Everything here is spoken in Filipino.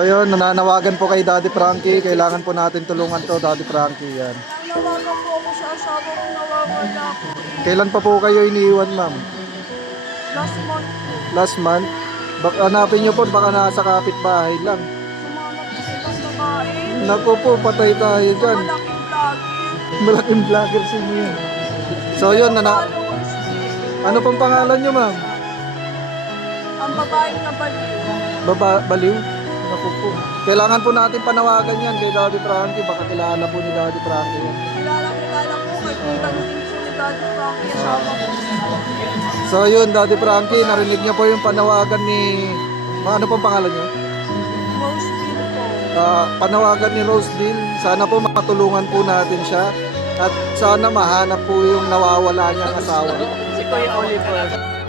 So yun, nananawagan po kay Daddy Frankie. Kailangan po natin tulungan to, Daddy Frankie. Yan. Nawagan po ako sa asawa ko, nawawala po. Kailan pa po kayo iniiwan, ma'am? Last month po. Last month? Hanapin nyo po, baka nasa kapitbahay lang. Sumama po sa ibang babae. Naku po, patay tayo dyan. Malaking vlogger. Malaking vlogger si Mia. So yun, Followers niya. ano pong pangalan nyo, ma'am? Ang babaeng nabaliw. Baliw? Naku po. Kailangan po natin panawagan yan kay Daddy Frankie. Baka kilala po ni Daddy Frankie yan. Kilala po, kaibigan din po ni Daddy Frankie. Asawa ko. So yun, Daddy Frankie, narinig niyo po yung panawagan ni... Ano pong pangalan niyo? Rose Bill po. Panawagan ni Rose Bill. Sana po matulungan po natin siya. At sana mahanap po yung nawawala niyang asawa. Si Kuya Oliver.